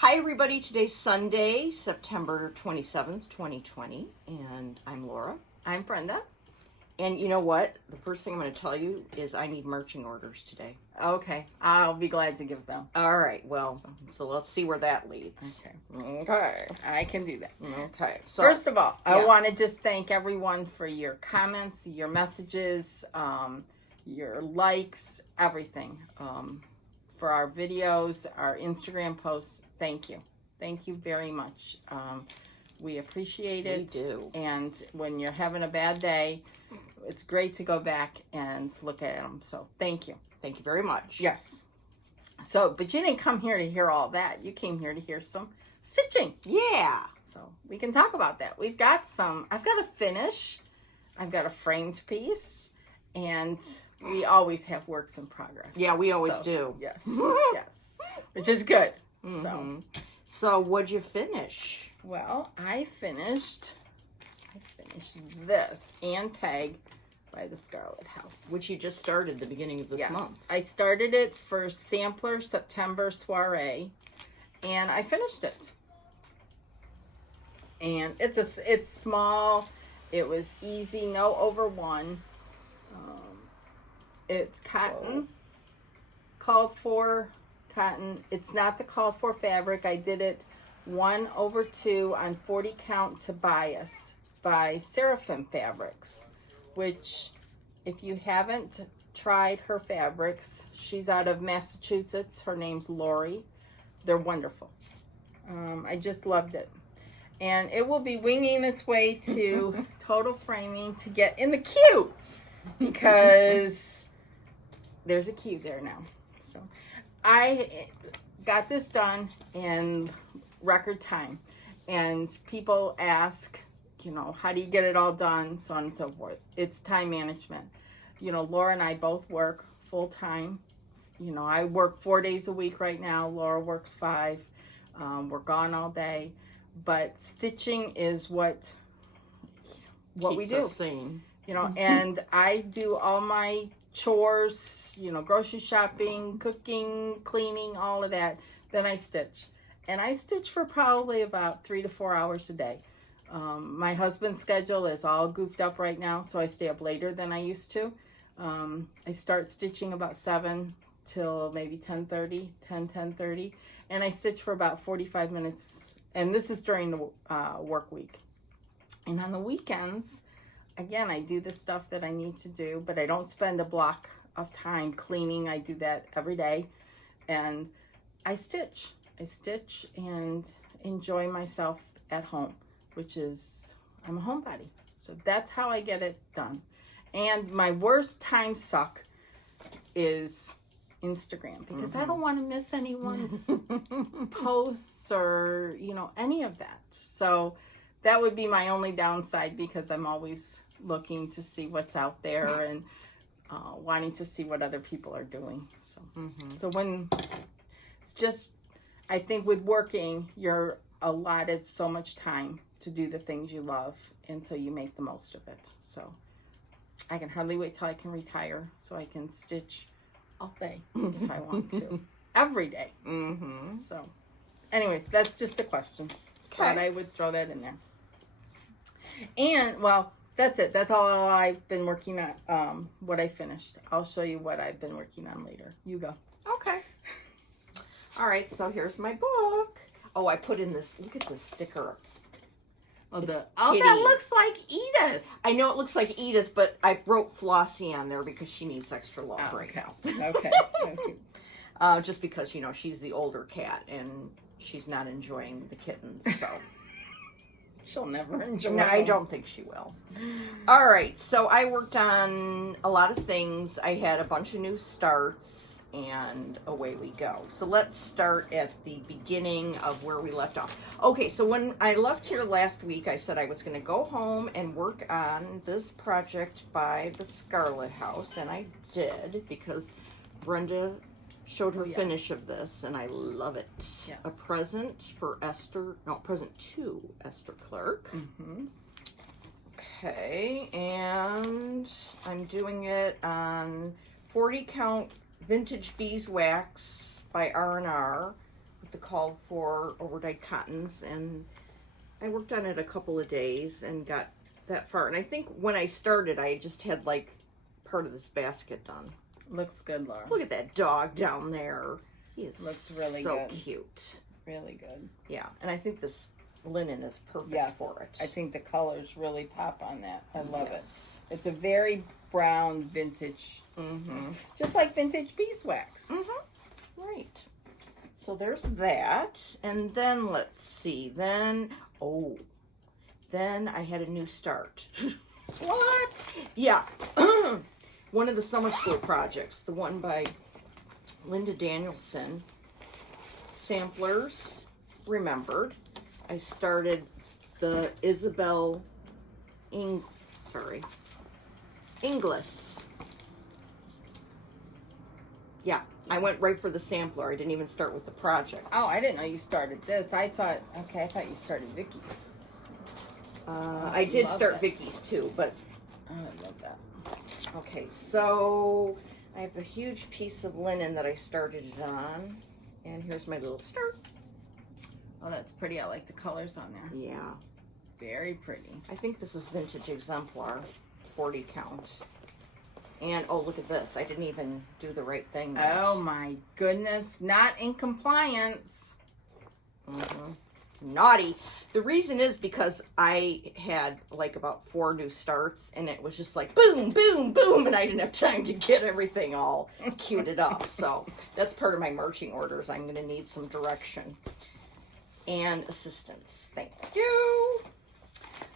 Hi everybody, today's Sunday, September 27th, 2020, and I'm Laura. I'm Brenda. And you know what? The first thing I'm going to tell you is I need marching orders today. Okay, I'll be glad to give them. All right, well, so let's see where that leads. Okay. I can do that. Okay. So, first of all, I want to just thank everyone for your comments, your messages, your likes, everything. For our videos, our Instagram posts, thank you. Thank you very much. We appreciate it. We do. And when you're having a bad day, it's great to go back and look at them. So thank you. Thank you very much. Yes. So, but you didn't come here to hear all that. You came here to hear some stitching. Yeah. So we can talk about that. I've got a finish. I've got a framed piece. And we always have works in progress. Yeah, we always do. Yes. Yes. Which is good. Mm-hmm. So what'd you finish? Well, I finished this and Peg by the Scarlet House. Which you just started the beginning of this month. I started it for Sampler September Soiree, and I finished it. And it's small. It was easy, no over one. It's cotton, called for cotton. It's not the called for fabric. I did it 1/2 on 40 count to bias by Seraphim Fabrics, which if you haven't tried her fabrics, she's out of Massachusetts. Her name's Lori. They're wonderful. I just loved it. And it will be winging its way to Total Framing to get in the queue because there's a queue there now. So I got this done in record time. And people ask, how do you get it all done? So on and so forth. It's time management. Laura and I both work full time. I work 4 days a week right now. Laura works 5. We're gone all day. But stitching is what we do. Us sane. And I do all my chores, grocery shopping, cooking, cleaning, all of that. Then I stitch. And I stitch for probably about 3 to 4 hours a day. My husband's schedule is all goofed up right now, so I stay up later than I used to. I start stitching about 7 till maybe 10:30, and I stitch for about 45 minutes. And this is during the work week. And on the weekends, again, I do the stuff that I need to do, but I don't spend a block of time cleaning. I do that every day. And I stitch. And enjoy myself at home, which is, I'm a homebody. So that's how I get it done. And my worst time suck is Instagram, because I don't want to miss anyone's posts or, any of that. So that would be my only downside, because I'm always looking to see what's out there and wanting to see what other people are doing. So, so when it's just, I think with working, you're allotted so much time to do the things you love, and so you make the most of it. So I can hardly wait till I can retire so I can stitch all day if I want to. Every day. So anyways, that's just a question. Okay. Thought I would throw that in there. And, well, that's it. That's all I've been working on, what I finished. I'll show you what I've been working on later. You go. Okay. All right, so here's my book. Oh, I put in this, look at this sticker. Oh, Kitty. that looks like Edith. I know it looks like Edith, but I wrote Flossie on there because she needs extra love right now. Okay. Just because, she's the older cat and she's not enjoying the kittens, so. She'll never enjoy No, I don't think she will. All right, so I worked on a lot of things. I had a bunch of new starts, and away we go. So let's start at the beginning of where we left off. Okay, so when I left here last week, I said I was going to go home and work on this project by the Scarlet House, and I did, because Brenda showed her finish of this, and I love it. Yes. A present to Esther Clark. Okay, and I'm doing it on 40 count vintage beeswax by R&R with the call for overdyed cottons, and I worked on it a couple of days and got that far. And I think when I started, I just had like part of this basket done. Looks good, Laura. Look at that dog down there. He is Looks really so good. cute. Really good. Yeah, and I think this linen is perfect for it. I think the colors really pop on that. I love Yes. it. It's a very brown vintage, just like vintage beeswax. Right. So there's that. And then let's see. Then I had a new start. What? Yeah. One of the summer school projects, the one by Linda Danielson. Samplers remembered. I started the Isabel Inglis. Yeah, I went right for the sampler. I didn't even start with the project. Oh, I didn't know you started this. I thought you started Vicky's. I did start that. Vicky's too, but I love that. okay, so I have a huge piece of linen that I started it on, and here's my little start. Oh, that's pretty. I like the colors on there. Yeah, Very pretty. I think this is vintage exemplar, 40 count. And oh, look at this! I didn't even do the right thing yet. Oh my goodness! Not in compliance. Naughty. The reason is because I had like about 4 new starts, and it was just like boom, boom, boom, and I didn't have time to get everything all queued up. So that's part of my marching orders. I'm going to need some direction and assistance. Thank you.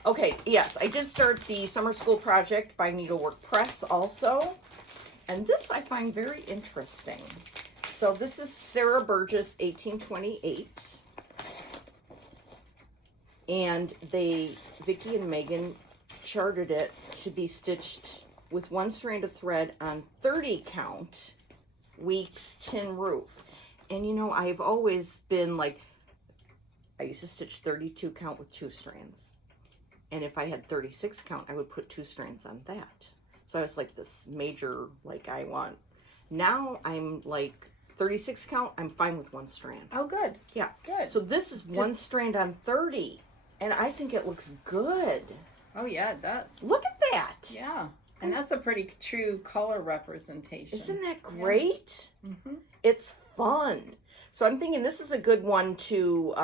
Okay, yes, I did start the summer school project by Needlework Press also, and this I find very interesting. So this is Sarah Burgess, 1828. And Vicki and Megan charted it to be stitched with 1 strand of thread on 30 count Weeks tin roof. And you know, I've always been like, I used to stitch 32 count with 2 strands. And if I had 36 count, I would put 2 strands on that. So I was like this major, like I want. Now I'm like 36 count, I'm fine with 1 strand. Oh, good. Yeah. Good. So this is 1 strand on 30. And I think it looks good. Oh, yeah, it does. Look at that. Yeah. And that's a pretty true color representation. Isn't that great? Yeah. It's fun. So I'm thinking this is a good one to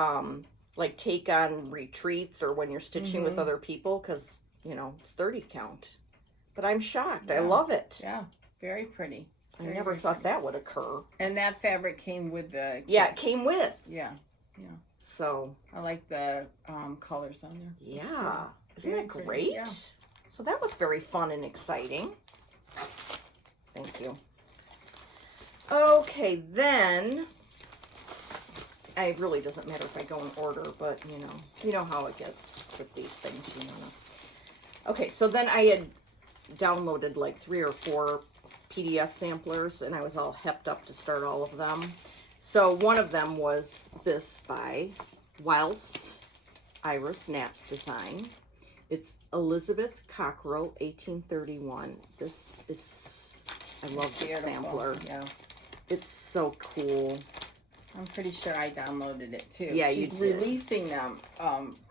like take on retreats or when you're stitching with other people because, you know, it's 30 count. But I'm shocked. Yeah. I love it. Yeah. Very pretty. I never thought that would occur. And that fabric came with the kit. Yeah, it came with. Yeah. Yeah. So. I like the colors on there. Yeah. Isn't Very that pretty. great? Yeah. So that was very fun and exciting. Thank you. Okay, then it really doesn't matter if I go in order, but you know how it gets with these things, you know. Okay, so then I had downloaded like 3 or 4 PDF samplers, and I was all hepped up to start all of them. So one of them was this by Whilst Iris Knapp's design. It's Elizabeth Cockrell, 1831. This is, I love this Beautiful. sampler. Yeah. It's so cool. I'm pretty sure I downloaded it too. Yeah, she's you did. releasing them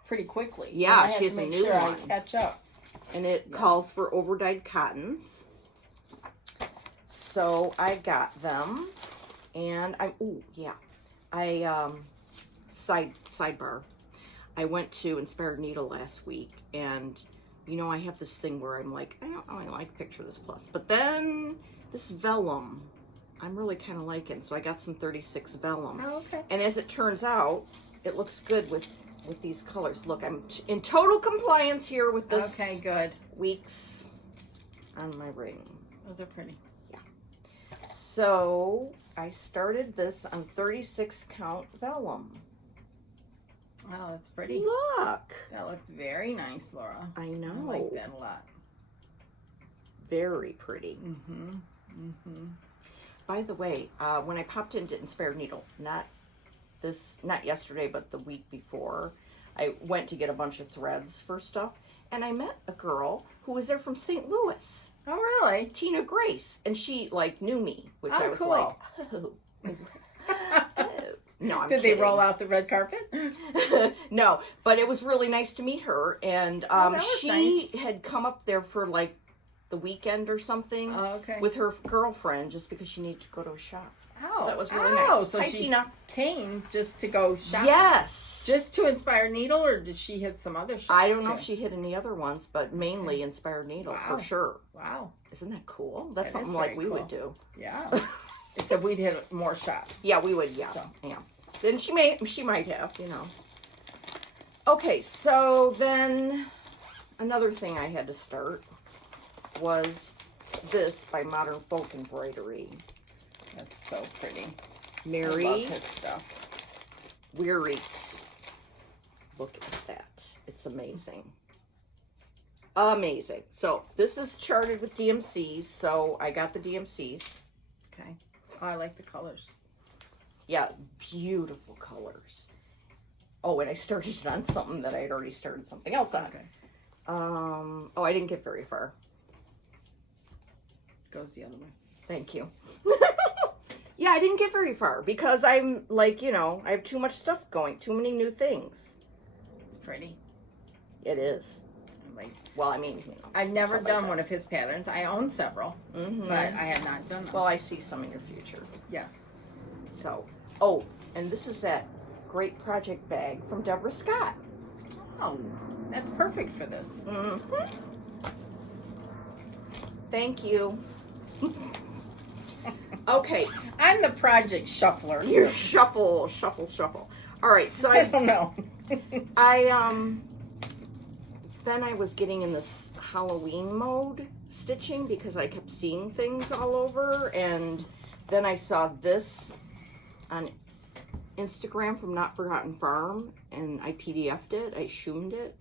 pretty quickly. Yeah, and I she have has to a make new sure one. I catch up. And it calls for overdyed cottons. So I got them, and sidebar. I went to Inspired Needle last week, and you know, I have this thing where I'm like, I don't know, I like Picture This Plus, but then this vellum, I'm really kind of liking, so I got some 36 vellum. Oh, okay. And as it turns out, it looks good with these colors. Look, I'm in total compliance here with this. Okay, good. Weeks on my ring. Those are pretty. Yeah. So I started this on 36 count vellum. Oh, that's pretty. Look. That looks very nice, Laura. I know. I like that a lot. Very pretty. Mm-hmm. Mm-hmm. By the way, when I popped into Inspired Needle, not yesterday, but the week before, I went to get a bunch of threads for stuff, and I met a girl who was there from St. Louis, Oh, really? Tina Grace, and she like knew me, which Oh, I was cool. like, oh. No, I'm Did kidding. they roll out the red carpet? No, but it was really nice to meet her, and that was she nice. had come up there for like the weekend or something Okay. with her girlfriend just because she needed to go to a shop. Oh, So that was really nice. So Hi, she Tina. came just to go shopping. Yes. Just to Inspire Needle, or did she hit some other shops? I don't know too? if she hit any other ones, but mainly Inspired Needle Wow. for sure. Wow. Isn't that cool? That's That is something like very we cool. would do. Yeah. Except we'd hit more shops. Yeah, we would. Yeah, So. yeah. Then she might have, you know. Okay, so then another thing I had to start was this by Modern Folk Embroidery. That's so pretty. Mary I love his stuff. Weary. Look at that. It's amazing. Amazing. So this is charted with DMCs, so I got the DMCs. Okay. Oh, I like the colors. Yeah, beautiful colors. Oh, and I started it on something that I had already started something else on. Okay. Oh, I didn't get very far. Goes the other way. Thank you. Yeah, I didn't get very far because I'm like, you know, I have too much stuff going, too many new things. It's pretty. It is. I like. Well, I mean, you know. I've never stuff like done that. one of his patterns. I own several, Mhm. but I have not done them. Well, I see some in your future. Yes. So, oh, and this is that great project bag from Deborah Scott. Oh, that's perfect for this. Mm-hmm. Thank you. Okay, I'm the project shuffler. you shuffle. All right, so I don't know. then I was getting in this Halloween mode stitching because I kept seeing things all over, and then I saw this on Instagram from Not Forgotten Farm, and I PDF'd it, I shoomed it,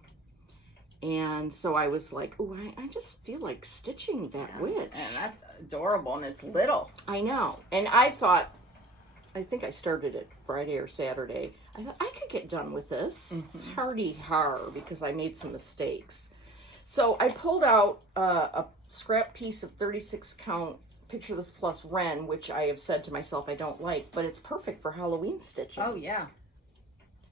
and so I was like, oh, I just feel like stitching that witch. And that's adorable, and it's little. I know. And I thought, I think I started it Friday or Saturday. I thought I could get done with this. Mm-hmm. Hardy har, because I made some mistakes. So I pulled out a scrap piece of 36 count Picture This Plus Wren, which I have said to myself I don't like, but it's perfect for Halloween stitching. Oh, yeah.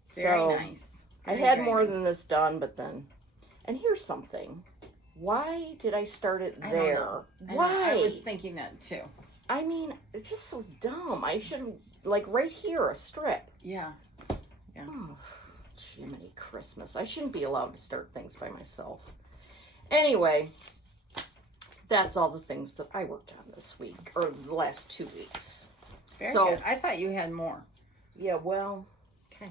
So Very nice. I Very, had very more nice. than this done, but then, and here's something. Why did I start it I don't there? know. Why? I was thinking that too. I mean, it's just so dumb. I should have, like, right here, a strip. Yeah. Oh, Jiminy Christmas. I shouldn't be allowed to start things by myself. Anyway, that's all the things that I worked on this week, or the last 2 weeks. Very So- good. I thought you had more. Yeah, well, Okay.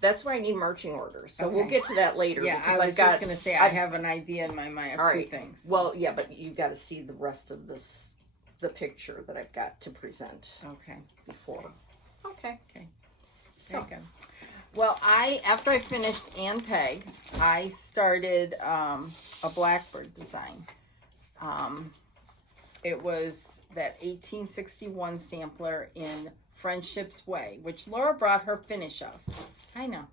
that's why I need marching orders. So we'll Okay. get to that later. Yeah, because I was just going to say, I have an idea in my mind of All two right. things. Well, yeah, but you got to see the rest of this, the picture that I've got to present Okay. before. Okay. Okay. So, Very good. Well, after I finished Ann Peg, I started a blackbird design. It was that 1861 sampler in Friendship's Way, which Laura brought her finish of. I know.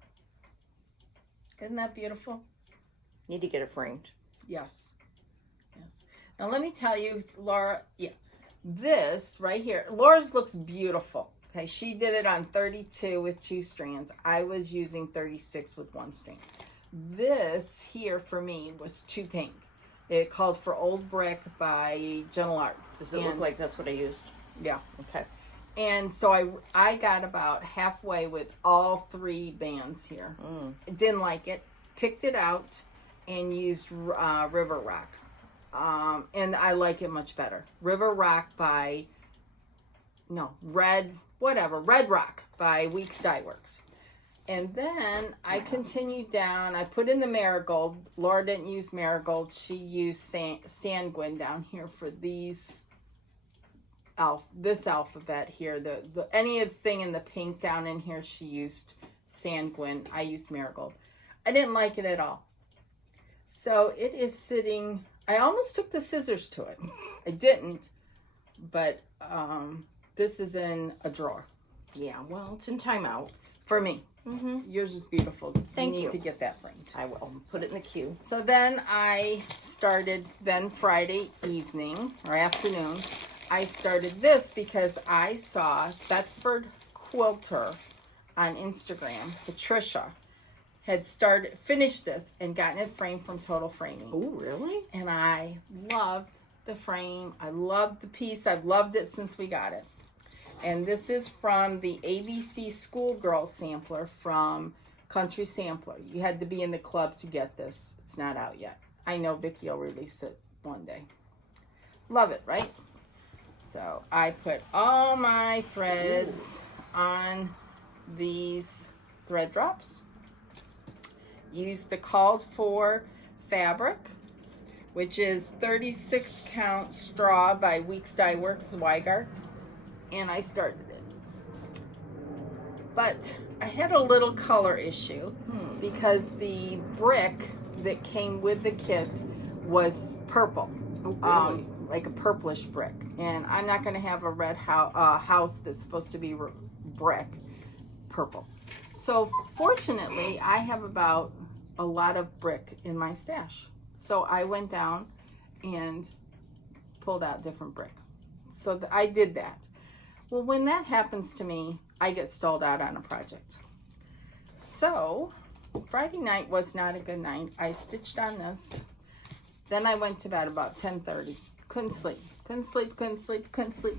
Isn't that beautiful? need to get it framed. Yes. Yes. Now let me tell you, Laura, this right here, Laura's looks beautiful. Okay, she did it on 32 with 2 strands. I was using 36 with 1 strand. This here for me was too pink. It called for Old Brick by Gentle Arts. Does it look like that's what I used? Yeah. Okay. And so I got about halfway with all 3 bands here. Didn't like it. Picked it out and used River Rock. And I like it much better. River Rock by, Red Rock by Weeks Dye Works. And then I continued down. I put in the marigold. Laura didn't use marigold. She used sanguine down here for these. This alphabet here. The anything in the pink down in here, she used sanguine. I used marigold. I didn't like it at all. So it is sitting. I almost took the scissors to it. I didn't, but this is in a drawer. Yeah, well, it's in timeout. For me. Mm-hmm. Yours is beautiful. Thank you you. need to get that framed. I will put it in the queue. So then I started, Friday evening or afternoon, I started this because I saw Thetford Quilter on Instagram, Patricia, had finished this and gotten it framed from Total Framing. Oh, really? And I loved the frame. I loved the piece. I've loved it since we got it. And this is from the ABC Schoolgirl Sampler from Country Sampler. You had to be in the club to get this. It's not out yet. I know Vicki will release it one day. Love it, right? So I put all my threads on these thread drops. Use the called for fabric, which is 36 count straw by Weeks Dye Works Weigart, and I started it. But I had a little color issue because the brick that came with the kit was purple. Oh, really? Like a purplish brick, and I'm not going to have a red house that's supposed to be brick purple. So fortunately, I have a lot of brick in my stash. So I went down and pulled out different brick. So I did that. Well, when that happens to me, I get stalled out on a project. So Friday night was not a good night. I stitched on this. Then I went to bed about 10:30. Couldn't sleep.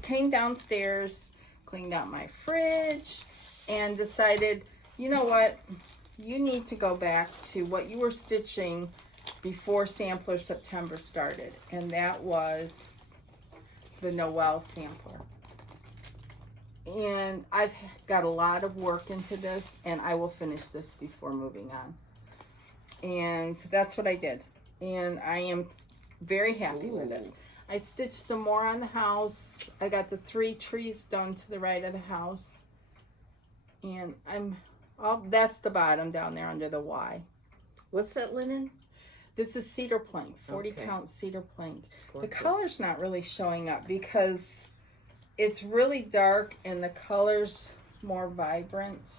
Came downstairs, cleaned out my fridge, and decided, you know what? You need to go back to what you were stitching before Sampler September started. And that was the Noel Sampler. And I've got a lot of work into this, and I will finish this before moving on. And that's what I did. And I am very happy with it. I stitched some more on the house. I got the 3 trees done to the right of the house. And that's the bottom down there under the Y. What's that linen? This is cedar plank, 40 count cedar plank. Gorgeous. The color's not really showing up because it's really dark and the color's more vibrant.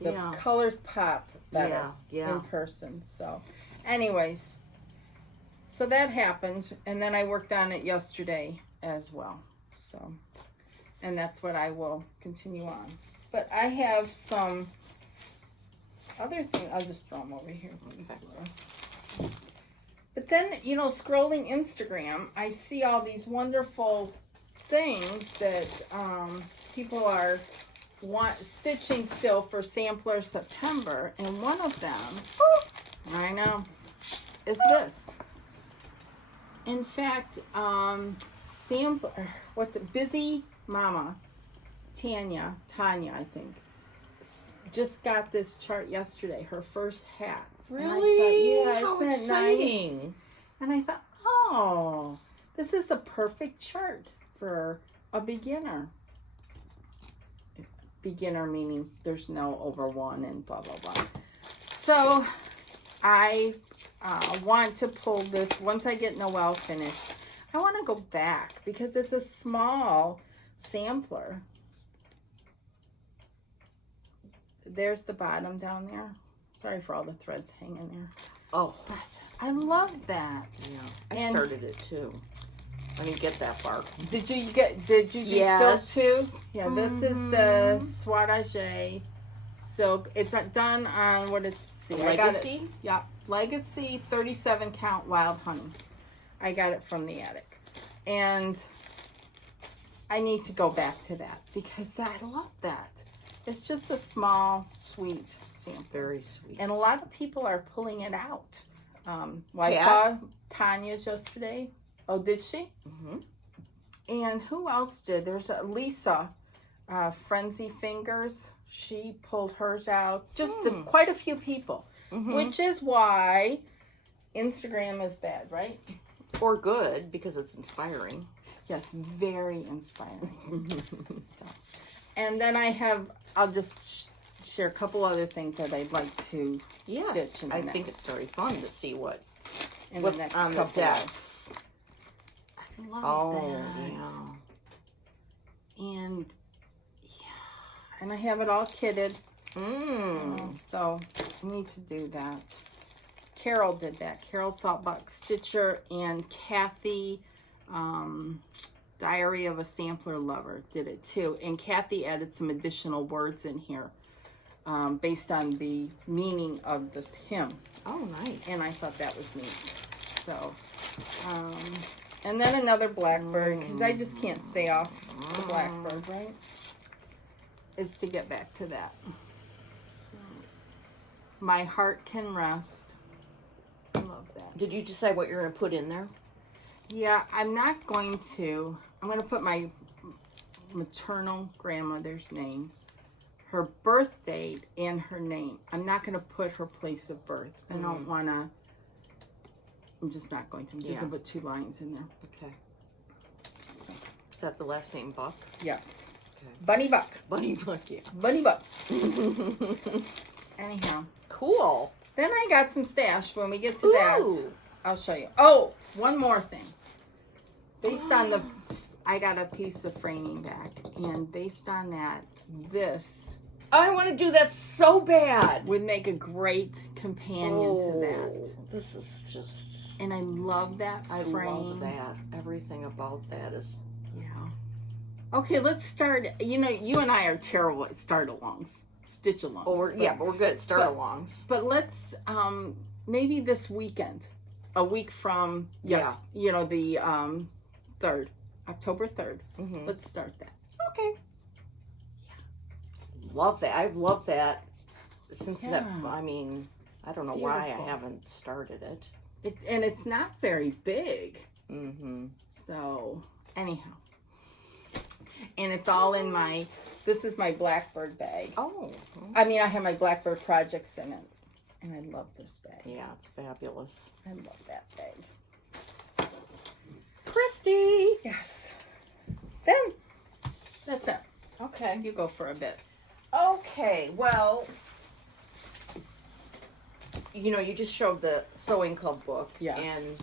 The colors pop better in person. So anyways, so that happened, and then I worked on it yesterday as well. So, and that's what I will continue on. But I have some other things. I'll just throw them over here. But then, scrolling Instagram, I see all these wonderful things that people are stitching still for Sampler September, and one of them, I know, is this. In fact, Busy Mama, Tanya, I think, just got this chart yesterday, her first hat. Really? And I thought, How isn't that exciting. nice? And I thought, oh, this is a perfect chart for a beginner. Beginner meaning there's no over 1 and blah, blah, blah. So I want to pull this, once I get Noel finished, I want to go back because it's a small sampler. There's the bottom down there. Sorry for all the threads hanging there. Oh, but I love that. Yeah, I started it too. I didn't get that far. Did you get silk too? Yeah, this is the Swatage silk. It's done on Legacy? Legacy 37 count wild honey. I got it from the attic. And I need to go back to that because I love that. It's just a small, sweet sample. Very sweet. And a lot of people are pulling it out. I saw Tanya's yesterday. Oh, did she? Mm-hmm. And who else did? There's Lisa, Frenzy Fingers. She pulled hers out. Just quite a few people. Mm-hmm. Which is why Instagram is bad, right? Or good, because it's inspiring. Yes, very inspiring. So, and then I'll just share a couple other things that I'd like to stitch in the I think it's very fun to see what's the next on the decks. I love that. Yeah. And I have it all kitted. So I need to do that. Carol did that. Carol Saltbox Stitcher and Kathy Diary of a Sampler Lover did it too. And Kathy added some additional words in here based on the meaning of this hymn. Oh, nice. And I thought that was neat. So, and then another blackbird, because I just can't stay off the blackbird, right? Is to get back to that. My heart can rest. I love that. Did you decide what you're going to put in there? Yeah, I'm not going to. I'm going to put my maternal grandmother's name, her birth date, and her name. I'm not going to put her place of birth. I don't want to. I'm just not going to. I'm just going to put 2 lines in there. Okay. So. Is that the last name, Buck? Yes. Okay. Bunny Buck. Bunny Buck, yeah. Bunny Buck. Anyhow. Cool. Then I got some stash. When we get to that, I'll show you. Oh, one more thing. Based on the, I got a piece of framing back, and based on that, this I want to do that so bad. would make a great companion to that. This is just... And I love that frame. I love that. Everything about that is... Yeah. Okay, let's start. You know, you and I are terrible at start-alongs, stitch-alongs. But we're good at start-alongs. But let's, maybe this weekend, a week from, the 3rd, October 3rd. Mm-hmm. Let's start that. Okay. Love that. I've loved that since that. I mean, I don't know why I haven't started it. And it's not very big. Mm-hmm. So, anyhow. And it's all in my, this is my Blackbird bag. Oh. I mean, I have my Blackbird projects in it. And I love this bag. Yeah, it's fabulous. I love that bag. Christy! Yes. Then, that's it. Okay. You go for a bit. Okay, well, you just showed the Sewing Club book. Yeah. And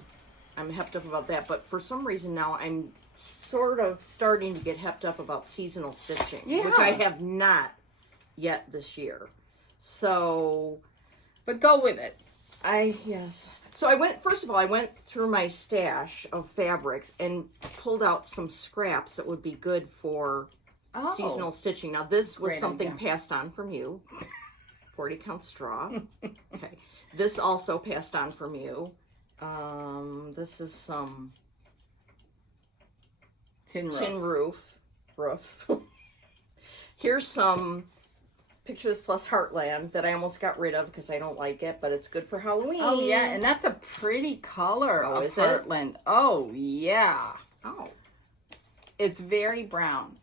I'm hepped up about that. But for some reason now, I'm sort of starting to get hepped up about seasonal stitching. Yeah. Which I have not yet this year. So... But go with it. Yes. So I went through my stash of fabrics and pulled out some scraps that would be good for seasonal stitching. Now this was Great something idea. passed on from you. 40 count straw. Okay. This also passed on from you. This is some tin roof. Here's some Pictures Plus Heartland that I almost got rid of because I don't like it, but it's good for Halloween. Oh, yeah, and that's a pretty color of is it? Heartland. Oh, yeah. Oh. It's very brown.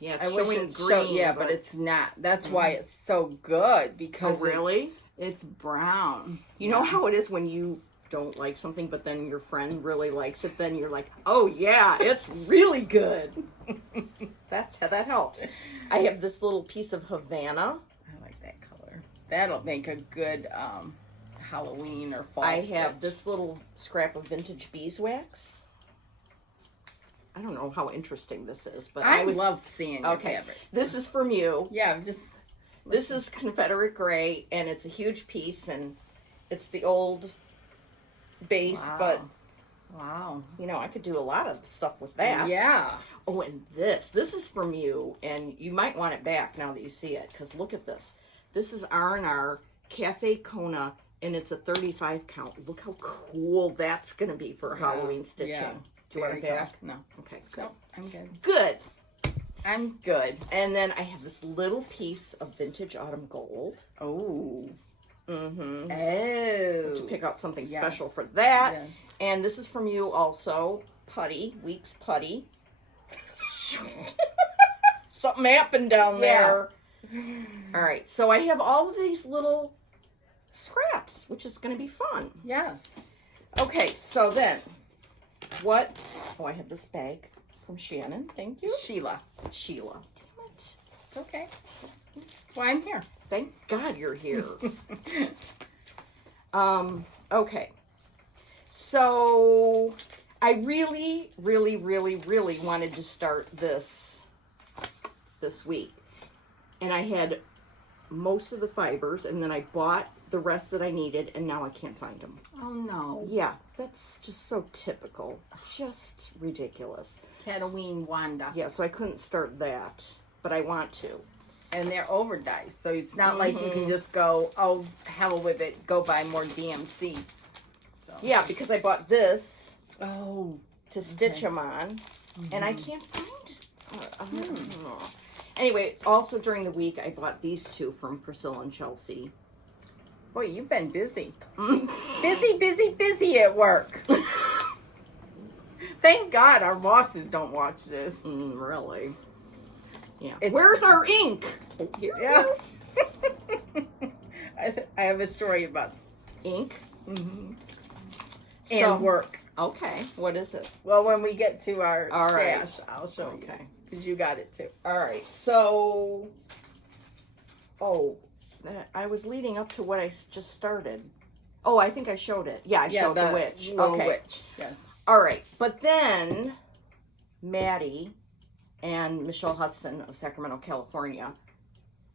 Yeah, it's I wish showing it's green, but it's not. That's why it's so good, because really? It's brown. You know how it is when you don't like something, but then your friend really likes it, then you're like, oh yeah, it's really good. That helps. I have this little piece of Havana. I like that color. That'll make a good Halloween or fall I stitch. have this little scrap of vintage beeswax. I don't know how interesting this is, but I love seeing your fabric. This is from you. Yeah, This is Confederate Gray, and it's a huge piece, and it's the old base, but wow. I could do a lot of stuff with that. Yeah. Oh, and this is from you, and you might want it back now that you see it, because look at this. This is R&R Cafe Kona, and it's a 35 count. Look how cool that's going to be for Halloween stitching. Yeah. Do you want it back? No. Okay, good. No, I'm good. Good. I'm good. And then I have this little piece of vintage autumn gold. Oh. Mm-hmm. Oh. To pick out something special for that. Yes. And this is from you also. Putty. Weeks Putty. Something happened down there. All right. So I have all of these little scraps, which is going to be fun. Yes. Okay. So then, what? Oh, I have this bag from Shannon. Thank you. Sheila. Damn it. Okay. Well, I'm here. Thank God you're here. Okay. So I really, really, really, really wanted to start this week. And I had most of the fibers, and then I bought the rest that I needed, and now I can't find them. Oh, no. Yeah, that's just so typical. Just ridiculous. Halloween Wanda. Yeah, so I couldn't start that, but I want to. And they're overdiced, so it's not like you can just go, oh, hell with it, go buy more DMC. So. Yeah, because I bought this Oh. to stitch them on, and I can't find it. Anyway, also during the week, I bought these two from Priscilla and Chelsea. Boy, you've been busy. Busy at work. Thank God our bosses don't watch this. Really? Yeah. It's- Where's our ink? Here it Yeah. is. I have a story about Ink? and So- work. Okay. What is it? Well, when we get to our All right. stash, I'll show you. Okay. Because you got it too. All right. So, I was leading up to what I just started. Oh, I think I showed it. Yeah, I showed the witch. Little Okay. witch. Yes. All right. But then Maddie and Michelle Hudson of Sacramento, California.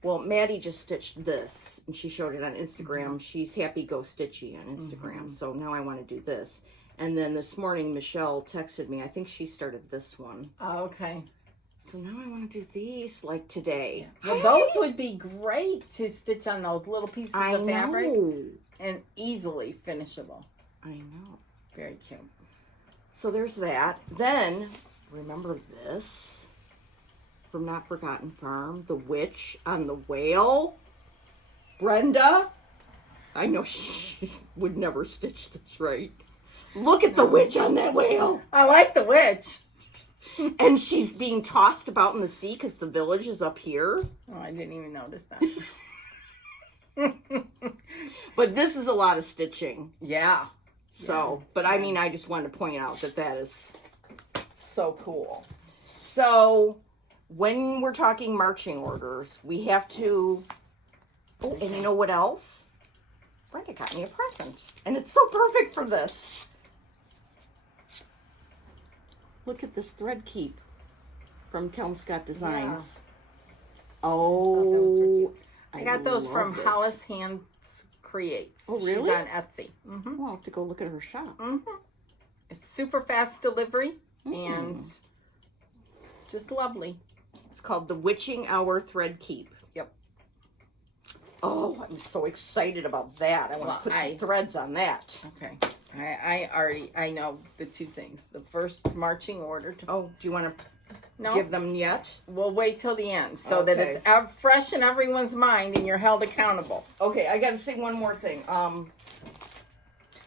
Well, Maddie just stitched this, and she showed it on Instagram. She's Happy Go Stitchy on Instagram. So now I want to do this. And then this morning, Michelle texted me. I think she started this one. Oh, okay. So now I want to do these like today. Well, those would be great to stitch on those little pieces of fabric and easily finishable. I know. Very cute. So there's that. Then, remember this from Not Forgotten Farm? The witch on the whale? Brenda? I know she would never stitch this right. Look at the witch on that whale. I like the witch. And she's being tossed about in the sea because the village is up here. Oh, I didn't even notice that. But this is a lot of stitching. Yeah. So, but I mean, I just wanted to point out that that is so cool. So, when we're talking marching orders, we have to... Oh, and you know what else? Brenda got me a present. And it's so perfect for this. Look at this thread keep from Kelmscott Designs. Oh, I got those love from this. Hollis Hands Creates. Oh, really? She's on Etsy. Mm-hmm. We'll have to go look at her shop. Mm-hmm. It's super fast delivery and just lovely. It's called the Witching Hour Thread Keep. Yep. Oh, I'm so excited about that. I want to put some threads on that. Okay. I know the two things. The first marching order. Oh, do you want to No, give them yet? we'll wait till the end so that Okay. it's fresh in everyone's mind and you're held accountable. Okay, I got to say one more thing.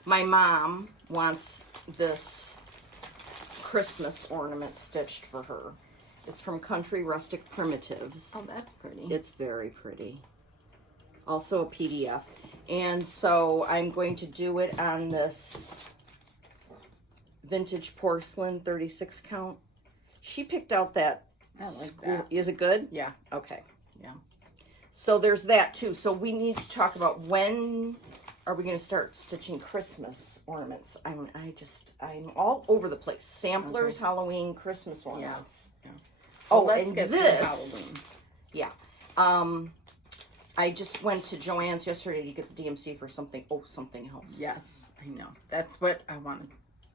My mom wants this Christmas ornament stitched for her. It's from Country Rustic Primitives. Oh, that's pretty. It's very pretty. Also a PDF. And so I'm going to do it on this vintage porcelain 36 count. She picked out that. I like school. that. Is it good? Yeah. Okay. Yeah. So there's that too. So we need to talk about when are we going to start stitching Christmas ornaments. I'm all over the place. Samplers, Okay. Halloween, Christmas ornaments. Yeah. Oh, let's and get through this. Halloween. Yeah. I just went to Joann's yesterday to get the DMC for something else. Yes, I know. That's what I wanted.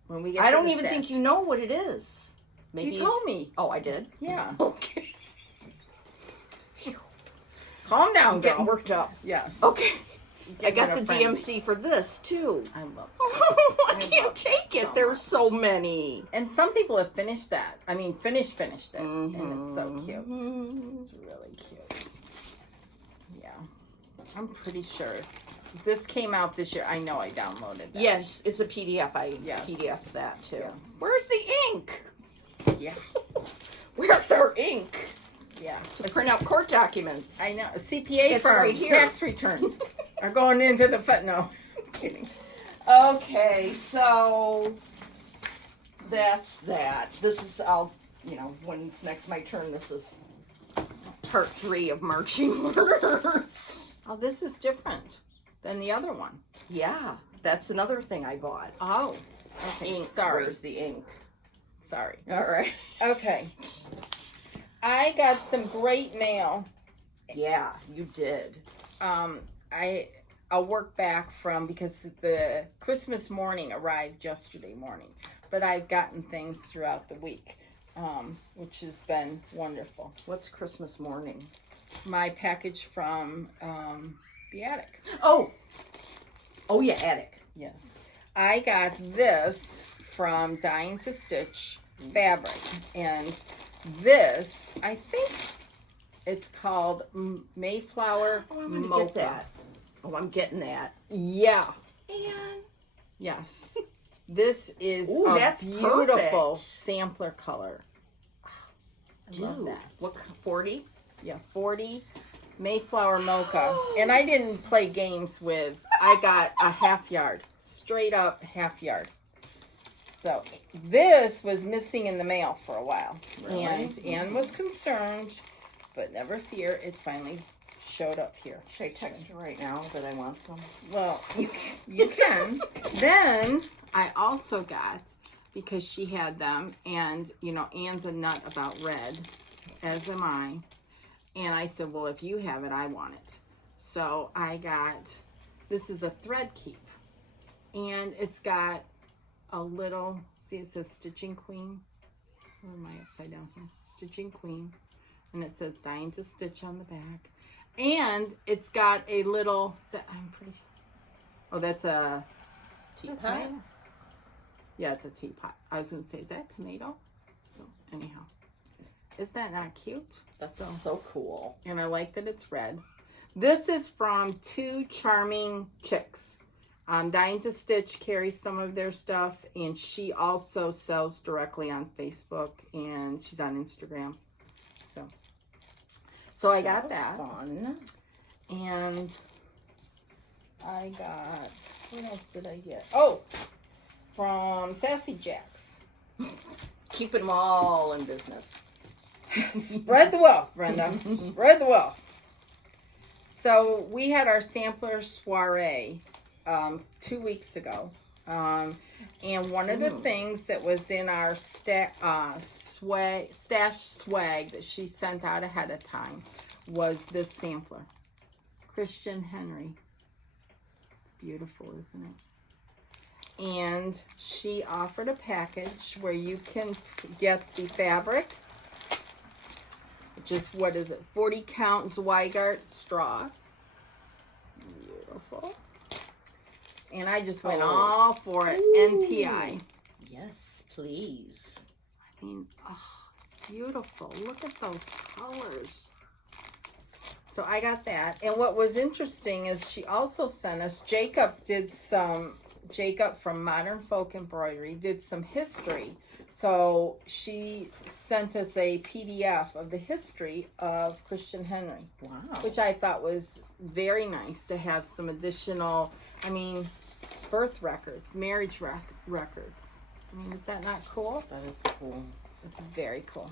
When we get I to don't the even stash. think you know what it is. Maybe You told me. Oh, I did? Yeah. Okay. Calm down, I'm getting girl. worked up. Yes. Okay. I Getting got in the a frenzy. DMC for this too. I love I I can't love take that it. so There's much. so many. And some people have finished that. I mean, finished it. And it's so Mm-hmm. cute. It's really cute. Yeah. I'm pretty sure. This came out this year. I know I downloaded that. Yes, it's a PDF. I Yes. PDF that too. Yes. Where's the ink? Yeah. Where's our ink? Yeah. To print out court documents. I know. A CPA It's firm. right here. Tax returns are going into the foot. No. I'm kidding. Okay, so that's that. This is, when it's next my turn, this is part 3 of marching orders. Oh, this is different than the other one. Yeah, that's another thing I bought. Oh. Okay. Ink. Sorry. Where's the ink? Sorry. All right. Okay. I got some great mail, Yeah, you did. I'll work back from, because the Christmas morning arrived yesterday morning, but I've gotten things throughout the week, which has been wonderful. What's Christmas morning? My package from the attic. Oh yeah, attic. Yes. I got this from Dying to Stitch fabric, and this, I think it's called Mayflower Mocha. Get that. Oh, I'm getting that. Yeah. And yes. This is that's beautiful perfect. sampler color. I love that. What, 40? Yeah, 40 Mayflower Mocha. And I didn't play games with, I got a half yard. Straight up half yard. So this was missing in the mail for a while. Really? And Anne was concerned, but never fear, it finally showed up here. Should I text her right now that I want some? Well, you can. Then I also got, because she had them, and Anne's a nut about red, as am I. And I said, well, if you have it, I want it. So I got, this is a thread keep. And it's got a little, see, it says Stitching Queen. Where am I upside down here? Stitching Queen. And it says Dying to Stitch on the back. And it's got a little, I'm pretty sure. Oh, that's a Teapot? Yeah, it's a teapot. I was going to say, is that tomato? So, anyhow. Is that not cute? That's so cool. And I like that it's red. This is from Two Charming Chicks. Dying to Stitch carries some of their stuff, and she also sells directly on Facebook, and she's on Instagram. So I got that. Fun. And I got, what else did I get? Oh, from Sassy Jacks. Keeping them all in business. Spread the wealth, Brenda. Spread the wealth. So we had our sampler soiree 2 weeks ago. And one of the things that was in our stash swag that she sent out ahead of time was this sampler. Christian Henry. It's beautiful, isn't it? And she offered a package where you can get the fabric, which is, 40 count Zweigart straw. Beautiful. And I just went all for it. Ooh. NPI. Yes, please. I mean, beautiful. Look at those colors. So I got that. And what was interesting is she also sent us, Jacob from Modern Folk Embroidery did some history. So she sent us a PDF of the history of Christian Henry. Wow. Which I thought was very nice to have some additional, birth records, marriage records. Is that not cool? That is cool. It's very cool.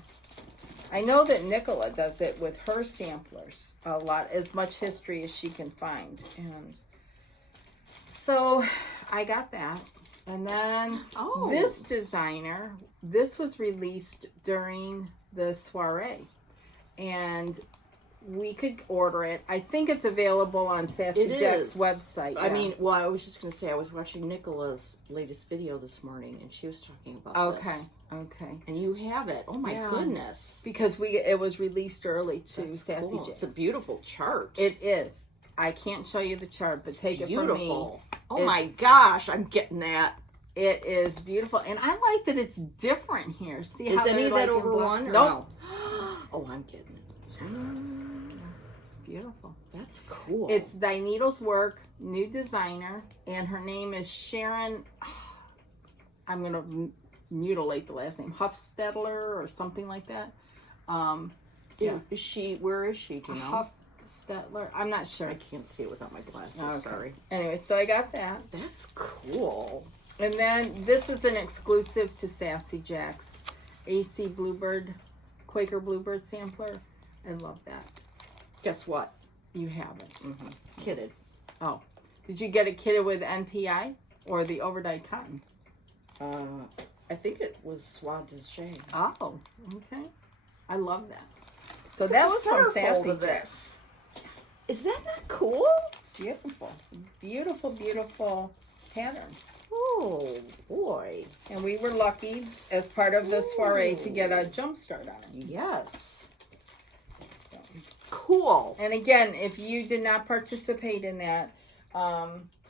I know that Nicola does it with her samplers a lot, as much history as she can find. And so I got that. And then this designer, this was released during the soiree. And we could order it. I think it's available on Sassy Jack's website. Yeah. I was just going to say, I was watching Nicola's latest video this morning, and she was talking about this. Okay. And you have it. Oh, my goodness. Because it was released early to That's Sassy cool. Jack's. It's a beautiful chart. It is. I can't show you the chart, but take it from me. Oh, my gosh. I'm getting that. It is beautiful. And I like that it's different here. See how is any of that over blocks? one? Nope. Oh, I'm getting it. It's beautiful. That's cool. It's Thy Needle's Work, new designer, and her name is Sharon. I'm going to mutilate the last name. Huffstetler or something like that. Where is she? Do you know? Huffstetler. I'm not sure. I can't see it without my glasses. Okay. Sorry. Anyway, so I got that. That's cool. And then this is an exclusive to Sassy Jack's AC Bluebird, Quaker Bluebird sampler. I love that. Guess what? You have it. Mm-hmm. Kitted. Oh. Did you get it kitted with NPI or the overdyed cotton? I think it was Soie de Oh, okay. I love that. So that was from Sassy Jack's. Is that not cool? Beautiful. Beautiful, beautiful pattern. Oh, boy. And we were lucky as part of the soiree to get a jump start on it. Yes. So. Cool. And again, if you did not participate in that,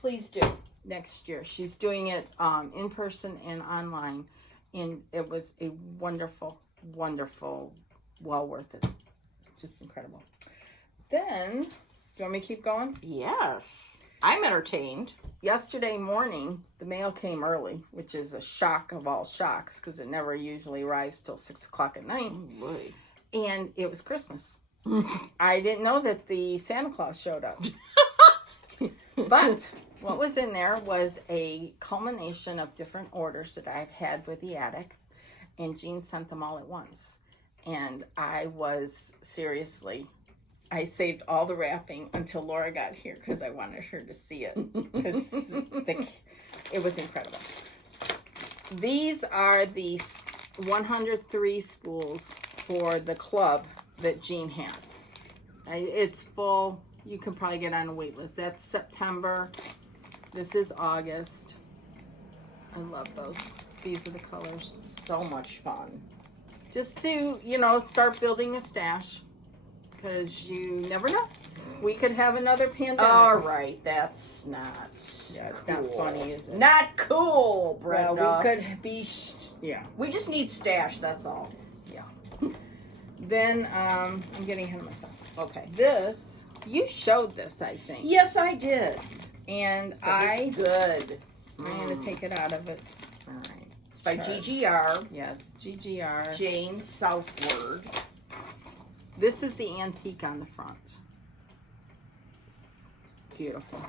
please do next year. She's doing it in person and online. And it was a wonderful, wonderful, well worth it. Just incredible. Then, do you want me to keep going? Yes. I'm entertained. Yesterday morning, the mail came early, which is a shock of all shocks because it never usually arrives till 6 o'clock at night. Oh, boy. And it was Christmas. I didn't know that the Santa Claus showed up. But what was in there was a culmination of different orders that I've had with the attic. And Jean sent them all at once. And I was seriously... I saved all the wrapping until Laura got here because I wanted her to see it. Because it was incredible. These are the 103 spools for the club that Jean has. It's full. You can probably get on a wait list. That's September. This is August. I love those. These are the colors. So much fun. Just to, start building a stash. Because you never know. We could have another pandemic. All right, that's not. Yeah, it's cool. not funny, is it? Not cool, Brenda. Well, we could be. Yeah. We just need stash. That's all. Yeah. Then I'm getting ahead of myself. Okay. This you showed this, I think. Yes, I did. And it's good. I'm gonna take it out of its. All right. It's by chart. GGR. Yes, GGR. Jane Southward. This is the antique on the front. Beautiful.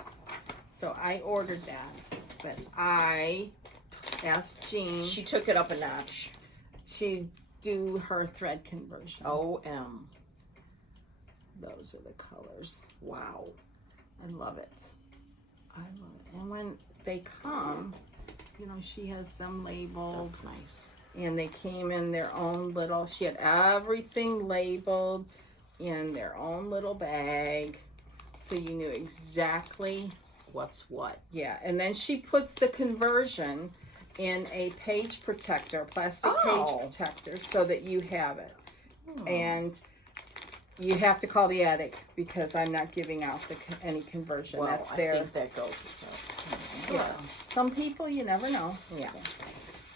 So I ordered that, but I asked Jean. She took it up a notch. To do her thread conversion. OM. Those are the colors. Wow. I love it. I love it. And when they come, she has them labeled. That's nice. And they came in their own little, she had everything labeled in their own little bag. So you knew exactly what's what. Yeah. And then she puts the conversion in a page protector, plastic page protector, so that you have it. And you have to call the attic because I'm not giving out any conversion. Well, that's I their. think that goes without. Yeah. Some people, you never know. Yeah.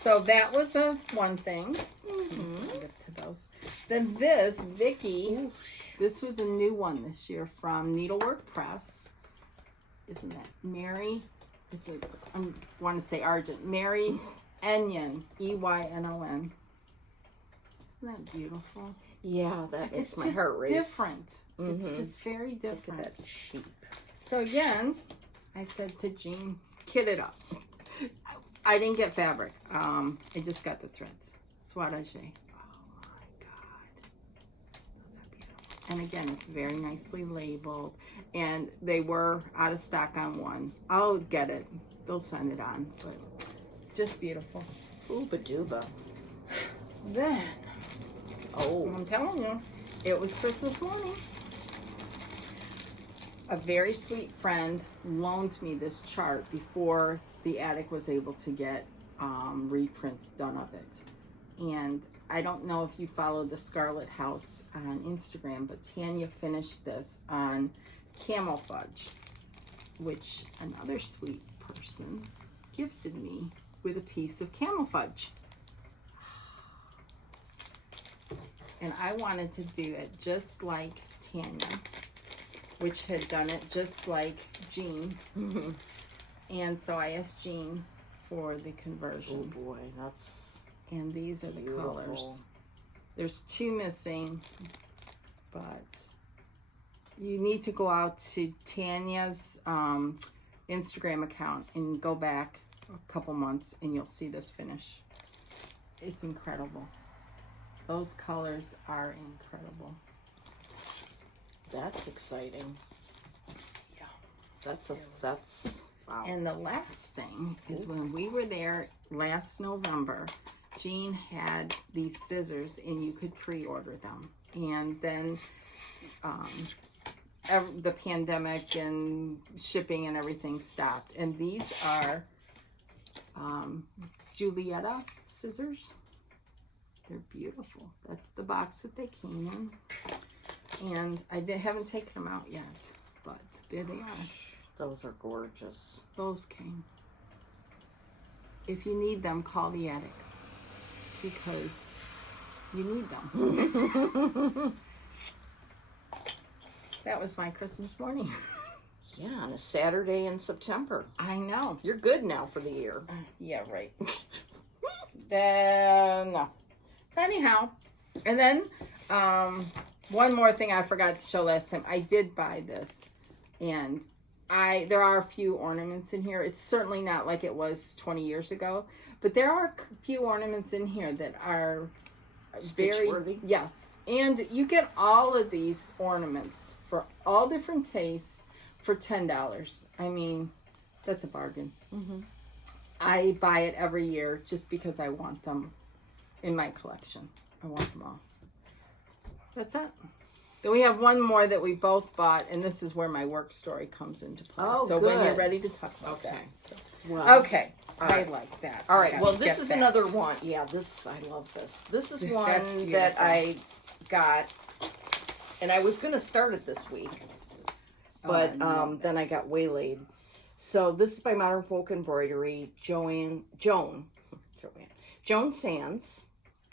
So that was one thing. I'll get to those. Then this, Vicky, this was a new one this year from Needlework Press. Isn't that Mary? I want to say Argent. Mary Enyon, E-Y-N-O-N. Isn't that beautiful? Yeah, that makes it's my just heart race. Different. It's just very different. Look at that sheep. So again, I said to Jean, kit it up. I didn't get fabric. I just got the threads. Swatage. Oh my God. Those are beautiful. And again, it's very nicely labeled. And they were out of stock on one. I'll get it. They'll send it on. But just beautiful. Ooba dooba. Then, oh, I'm telling you, it was Christmas morning. A very sweet friend loaned me this chart before the attic was able to get reprints done of it. And I don't know if you follow the Scarlet House on Instagram, but Tanya finished this on Camel Fudge, which another sweet person gifted me with a piece of Camel Fudge. And I wanted to do it just like Tanya, which had done it just like Jean. And so I asked Jean for the conversion. Oh boy, that's and these are the beautiful colors. There's two missing, but you need to go out to Tanya's Instagram account and go back a couple months and you'll see this finish. It's incredible. Those colors are incredible. That's exciting. Yeah. That's wow. And the last thing is when we were there last November, Jean had these scissors and you could pre-order them. And then the pandemic and shipping and everything stopped. And these are Julietta Scissors. They're beautiful. That's the box that they came in. And I haven't taken them out yet, but there they are. Those are gorgeous. Those came. If you need them, call the attic, because you need them. That was my Christmas morning. Yeah, on a Saturday in September. I know. You're good now for the year. Yeah, right. No. Anyhow, and then one more thing I forgot to show last time. I did buy this, and there are a few ornaments in here. It's certainly not like it was 20 years ago, but there are a few ornaments in here that are very stitch-worthy. Yes, and you get all of these ornaments for all different tastes for $10. I mean, that's a bargain. Mm-hmm. I buy it every year just because I want them in my collection. I want them all. That's it. Then we have one more that we both bought, and this is where my work story comes into play. Oh, so good. when you're ready to talk about that. Well, Okay. I like that. all right. I Well, gotta this get is that. another one. Yeah, I love this. This is That's one beautiful. that I got, and I was going to start it this week, but then I got waylaid. So this is by Modern Folk Embroidery, Joan Sands.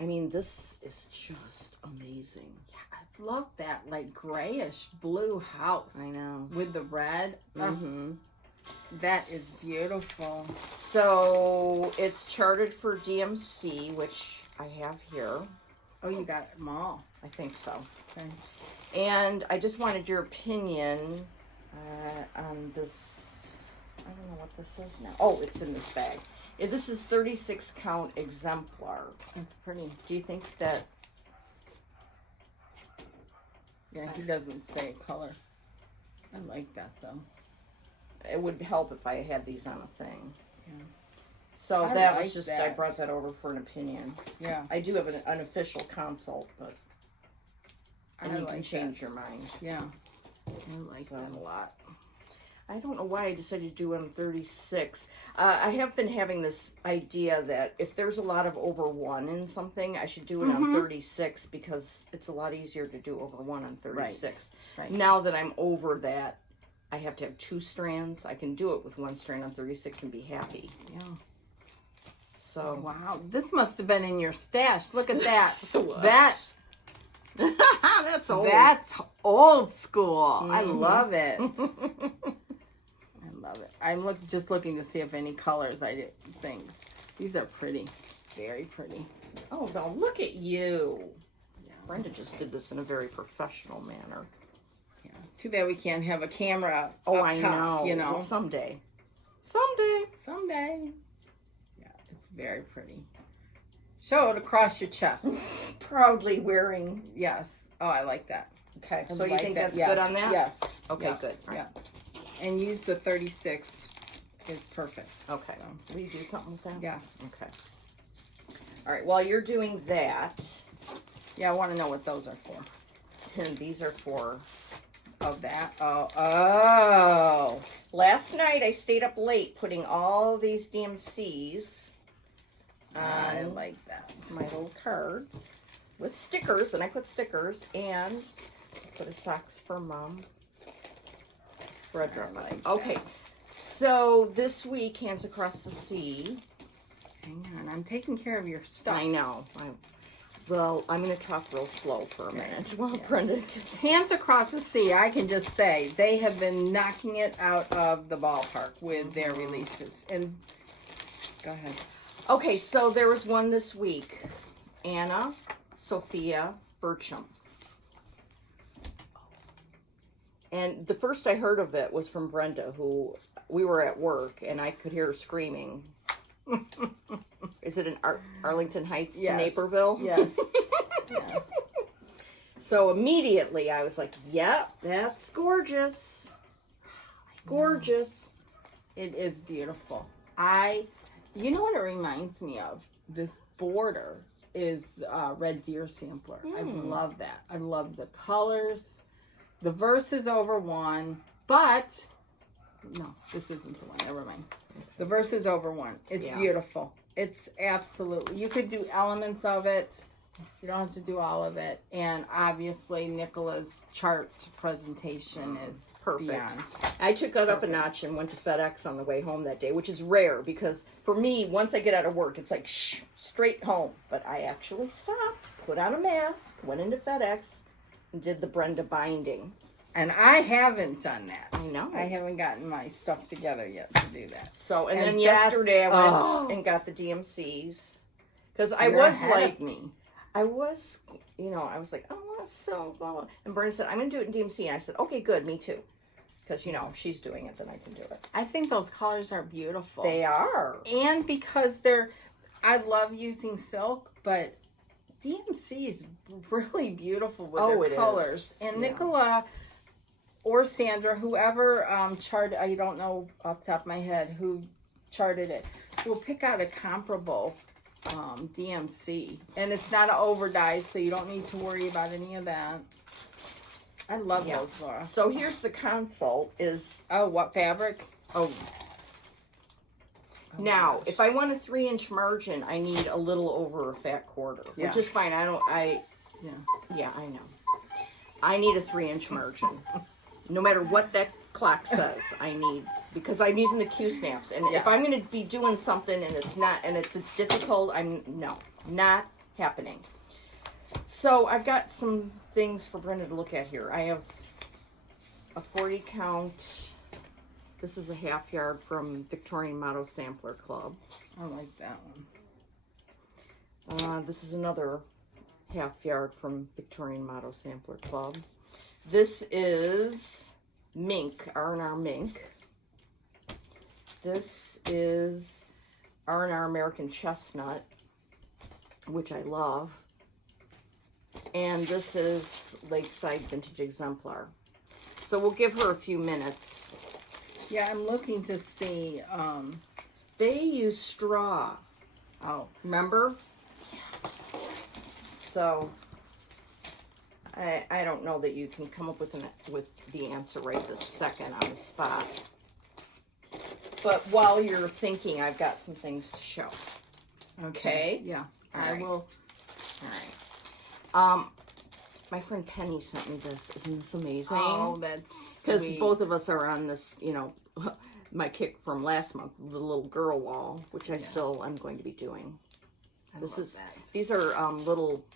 I mean, this is just amazing. Yeah, I love that, like, grayish blue house. I know. With the red. Mm-hmm. That is beautiful. So it's charted for DMC, which I have here. Oh, you got them all. I think so. Okay. And I just wanted your opinion on this. I don't know what this is now. Oh, it's in this bag. This is 36 count exemplar. It's pretty. Do you think that? Yeah, he doesn't say color. I like that, though. It would help if I had these on a thing. Yeah. So I that like was just, that. I brought that over for an opinion. Yeah. I do have an unofficial consult, but and I you like can change that. your mind. Yeah. I like So. that a lot. I don't know why I decided to do on 36. I have been having this idea that if there's a lot of over one in something, I should do it on 36 because it's a lot easier to do over one on 36. Right. Now that I'm over that, I have to have 2 strands. I can do it with 1 strand on 36 and be happy. Yeah. So Wow. This must have been in your stash. Look at that. It was. That's old. That's old school. I Mhm. love it. I love it. I'm just looking to see if any colors I didn't think. These are pretty. Very pretty. Oh, no, look at you. Yeah. Brenda just did this in a very professional manner. Yeah. Too bad we can't have a camera Oh, up I top, know. you know. Well, someday. Someday. Someday. Yeah, it's very pretty. Show it across your chest. Proudly wearing. Yes. Oh, I like that. Okay, I so you like think that. that's Yes. good on that? Yes. Okay, Yeah. good. All Yeah. right. And use the 36 is perfect. Okay. So. Will you do something with that? Yes. Okay. All right, while you're doing that, Yeah, I want to know what those are for. and these are for... Of that. Oh. Last night I stayed up late putting all these DMCs I on like that. my little cards with stickers, and I put stickers, and put a socks for Mom. Frederick. like Okay, that. so this week, Hands Across the Sea. Hang on, I'm taking care of your stuff. I know. I'm going to talk real slow for a minute while Yeah. Brenda gets... Hands Across the Sea, I can just say, they have been knocking it out of the ballpark with their releases. And go ahead. Okay, so there was one this week. Anna Sophia Burcham. And the first I heard of it was from Brenda, who we were at work, and I could hear her screaming. Is it in Arlington Heights to Yes. Naperville? Yes. Yes. So immediately I was like, yep, that's gorgeous. Gorgeous. It is beautiful. You know what it reminds me of? This border is Red Deer Sampler. I love that. I love the colors. The verse is over 1, but no, this isn't the one. Never mind. The verse is over 1. It's beautiful. It's absolutely. You could do elements of it. You don't have to do all of it. And obviously, Nicola's chart presentation is perfect. Beyond. I took it up a notch and went to FedEx on the way home that day, which is rare because for me, once I get out of work, it's like straight home. But I actually stopped, put on a mask, went into FedEx, and did the Brenda binding. And I haven't done that. I know. I haven't gotten my stuff together yet to do that. So, and then yesterday I went and got the DMCs. Because I was like, I was like, oh, so blah, blah. And Brenda said, I'm going to do it in DMC. And I said, okay, good, me too. Because, if she's doing it, then I can do it. I think those colors are beautiful. They are. And because I love using silk, but DMC is really beautiful with their colors. And Nicola or Sandra, whoever charted, I don't know off the top of my head who charted it, will pick out a comparable DMC. And it's not an overdyed, so you don't need to worry about any of that. I love those, Laura. So here's the consult is... Oh, what fabric? Now, if I want a 3-inch margin, I need a little over a fat quarter, which is fine. Yeah, I know. I need a 3-inch margin. No matter what that clock says, I need, because I'm using the Q snaps. And if I'm going to be doing something and it's difficult, not happening. So I've got some things for Brenda to look at here. I have a 40 count. This is a half yard from Victorian Motto Sampler Club. I like that one. This is another half yard from Victorian Motto Sampler Club. This is Mink, R&R Mink. This is R&R American Chestnut, which I love. And this is Lakeside Vintage Exemplar. So we'll give her a few minutes. Yeah, I'm looking to see. They use straw. Oh, remember? Yeah. So I don't know that you can come up with the answer right this second on the spot. But while you're thinking, I've got some things to show. Okay? Yeah, I will. All right. My friend Penny sent me this. Isn't this amazing? Oh, that's because both of us are on this, my kick from last month, the little girl wall, which I still am going to be doing. These are little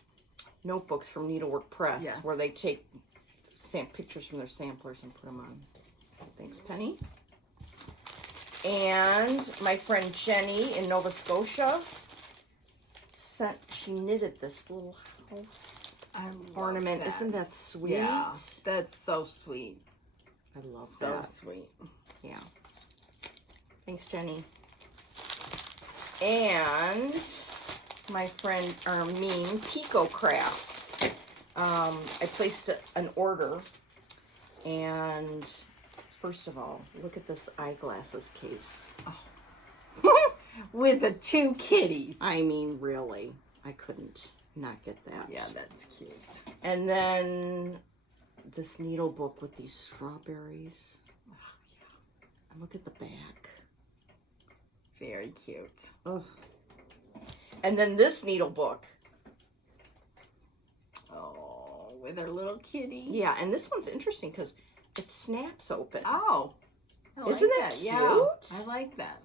notebooks from Needlework Press where they take pictures from their samplers and put them on. Thanks, Penny. And my friend Jenny in Nova Scotia she knitted this little house ornament. That. Isn't that sweet? Yeah, that's so sweet. I love So that. sweet. Yeah. Thanks, Jenny. And my friend Armine Pico Crafts. I placed an order, and first of all, look at this eyeglasses case. Oh. With the 2 kitties. I mean, really, I couldn't not get that. Yeah, that's cute. And then this needle book with these strawberries. Oh, yeah. And look at the back. Very cute. Ugh. And then this needle book. Oh, with her little kitty. Yeah, and this one's interesting because it snaps open. Oh. Isn't that cute? Yeah, I like that.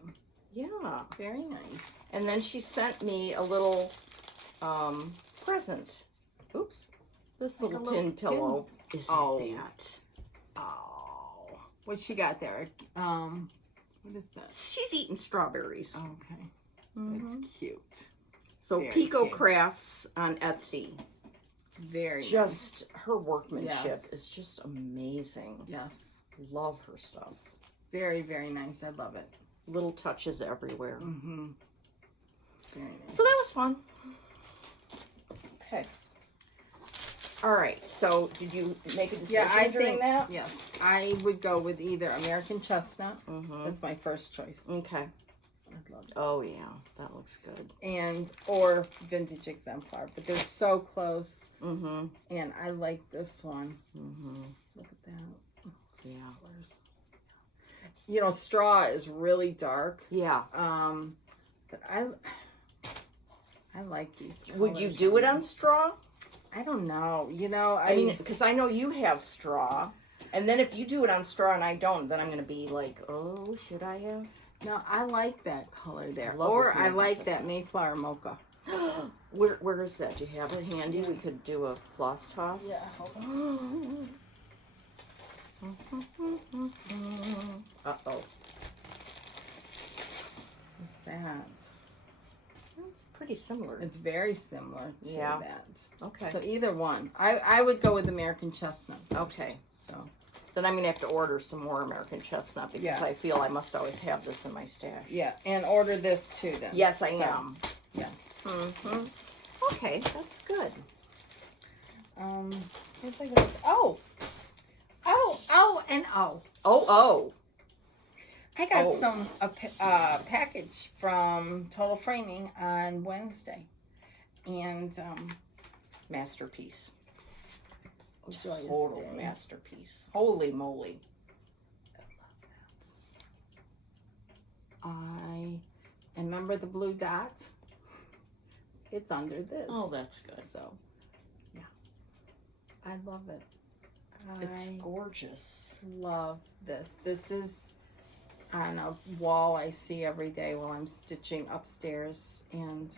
Yeah. Very nice. And then she sent me a little present. Oops. This little pin pillow. Isn't that? Oh. What she got there? What is that? She's eating strawberries. Okay. That's cute. So Very Pico cute. Crafts on Etsy. Very nice. Her workmanship Yes. is just amazing. Yes. Love her stuff. Very, very nice. I love it. Little touches everywhere. Mm-hmm. Very nice. So that was fun. Okay. All right. So did you make a decision during that? Yes. I would go with either American Chestnut. Mm-hmm. That's my first choice. Okay. I love that. Oh, yeah. That looks good. Or Vintage Exemplar. But they're so close. Mm-hmm. And I like this one. Mm-hmm. Look at that. Yeah. You know, straw is really dark. Yeah. But I like these colors. Would you do it on straw? I don't know. You know, I mean, because I know you have straw. And then if you do it on straw and I don't, then I'm going to be like, oh, should I have? No, I like that color there. Love Or this I like Chestnut. that Mayflower Mocha. Where is that? Do you have it handy? We could do a floss toss. Yeah, hold on. Uh-oh. What's that? It's pretty similar. It's very similar to that. Okay. So either one. I would go with American Chestnut. Okay. So Then I'm going to have to order some more American Chestnut because I feel I must always have this in my stash. yeah, and order this too then. Yes, I am. Yes. Mm-hmm. Okay, that's good. Where's I going? Oh, and oh. Oh. I got some package from Total Framing on Wednesday, and Masterpiece. Joyous Total Day. masterpiece. Holy moly. And remember the blue dot? It's under this. Oh, that's good. So, yeah, I love it. It's gorgeous. Love this. This is on a wall I see every day while I'm stitching upstairs, and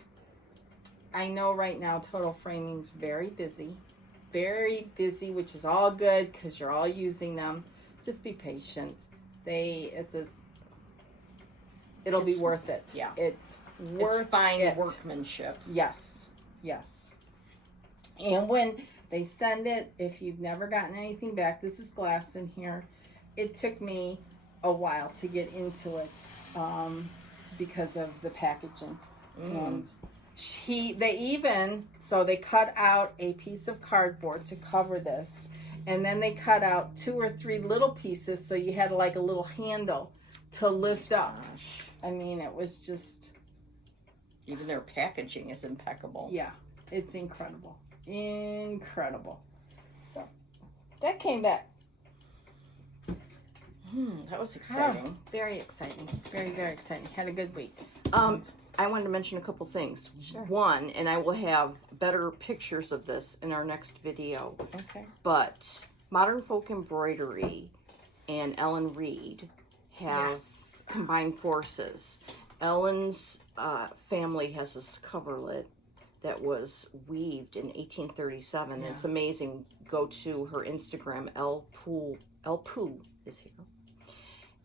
I know right now Total Framing's very busy, which is all good because you're all using them. Just be patient. It'll be worth it. Yeah. It's worth It's fine it. workmanship. Yes. And when they send it, if you've never gotten anything back, this is glass in here. It took me a while to get into it because of the packaging. And they cut out a piece of cardboard to cover this, and then they cut out 2 or 3 little pieces so you had like a little handle to lift up. I mean, it was just... Even their packaging is impeccable. Yeah, it's incredible. So, that came back. That was exciting. Very exciting. Very, very exciting. Had a good week. I wanted to mention a couple things. Sure. One, and I will have better pictures of this in our next video, Okay. but Modern Folk Embroidery and Ellen Reed have combined forces. Ellen's family has this coverlet that was weaved in 1837. Yeah. It's amazing. Go to her Instagram, El Poo is here.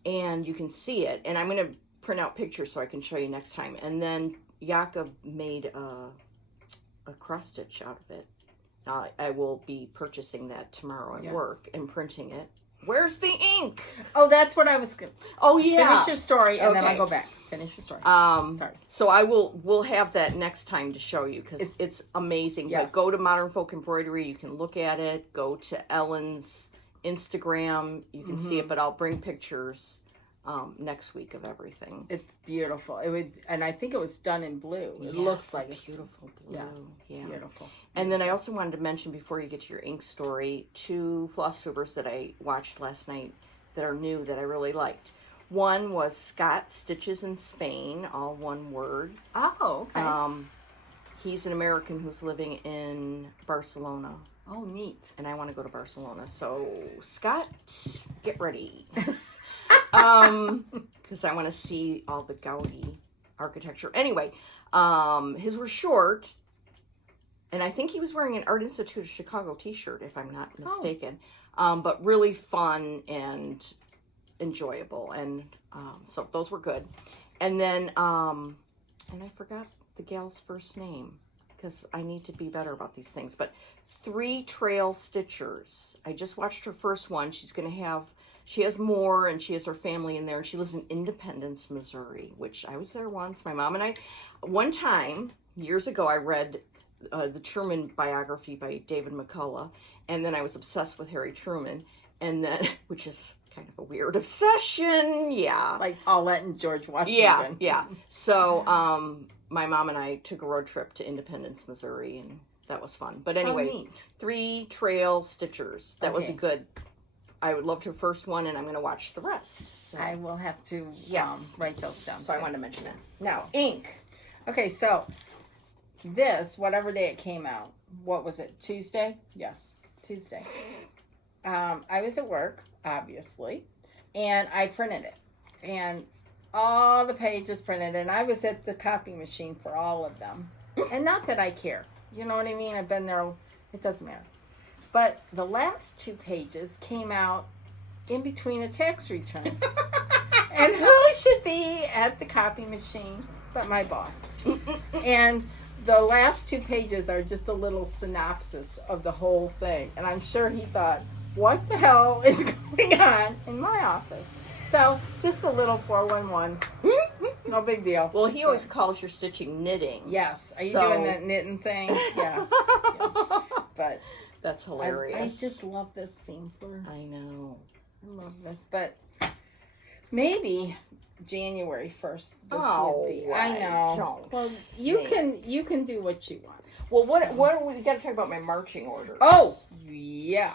And you can see it. And I'm going to print out pictures so I can show you next time. And then Jakob made a cross stitch out of it. I will be purchasing that tomorrow at work and printing it. Where's the ink? Oh, that's what I was going to... Oh, yeah. Finish your story, and then I'll go back. Finish your story. Sorry. So we'll have that next time to show you because it's amazing. Yes. But go to Modern Folk Embroidery. You can look at it. Go to Ellen's Instagram. You can see it, but I'll bring pictures next week of everything. It's beautiful. And I think it was done in blue. It looks like it's beautiful blue. Yes, Yeah. beautiful. And then I also wanted to mention before you get to your ink story, 2 floss tubers that I watched last night that are new that I really liked. One was Scott Stitches in Spain, all one word. Oh, okay. He's an American who's living in Barcelona. Oh, neat. And I want to go to Barcelona. So, Scott, get ready. Because I want to see all the Gaudi architecture. Anyway, his were short. And I think he was wearing an Art Institute of Chicago t-shirt, if I'm not mistaken. But really fun and enjoyable. And so those were good. And then, and I forgot the gal's first name because I need to be better about these things. But 3 Trail Stitchers. I just watched her first one. She has more, and she has her family in there. And she lives in Independence, Missouri, which I was there once. My mom and I, one time, years ago, I read the Truman biography by David McCullough, and then I was obsessed with Harry Truman, and then, which is kind of a weird obsession, Like Paulette and George Washington. Yeah. So, my mom and I took a road trip to Independence, Missouri, and that was fun. But anyway, 3 Trail Stitchers. That was a good I would love to first one, and I'm going to watch the rest. So. I will have to write those down. So I wanted to mention that. Now, ink. Okay, so this, whatever day it came out, what was it, Tuesday? Yes, Tuesday. I was at work, obviously, and I printed it. And all the pages printed, and I was at the copy machine for all of them. And not that I care. You know what I mean? I've been there. It doesn't matter. But the last 2 pages came out in between a tax return. And who should be at the copy machine but my boss? And the last 2 pages are just a little synopsis of the whole thing. And I'm sure he thought, what the hell is going on in my office? So, just a little 411. No big deal. Well, he always calls your stitching knitting. Yes. Are you doing that knitting thing? Yes. But that's hilarious. I just love this sampler. I know. I love this. But maybe January 1st. Would be. I know. Don't. Well, you can do what you want. Well, what we got to talk about my marching orders. Oh, yeah.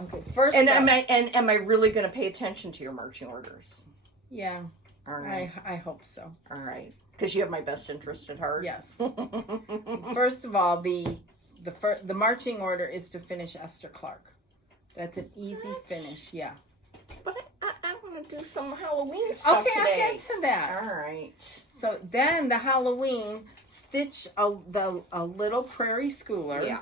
Okay. First, and am I really going to pay attention to your marching orders? Yeah. All right. I hope so. All right. Because you have my best interest at heart. Yes. First of all, the marching order is to finish Esther Clark. That's an easy finish. Yeah. But I want to do some Halloween stuff today. Okay, I'll get to that. All right. So then the Halloween, stitch a little prairie schooler. Yeah.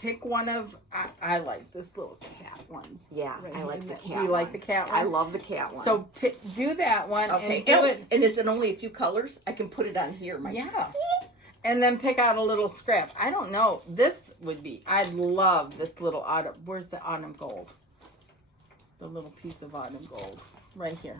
Pick one of, I like this little cat one. Yeah, right. I like the cat one. Do you like the cat one? I love the cat one. So do that one. Okay. And do it. And is it only a few colors? I can put it on here myself. Yeah. And then pick out a little scrap. I don't know. This would be, I love this little autumn. Where's the autumn gold? The little piece of autumn gold. Right here.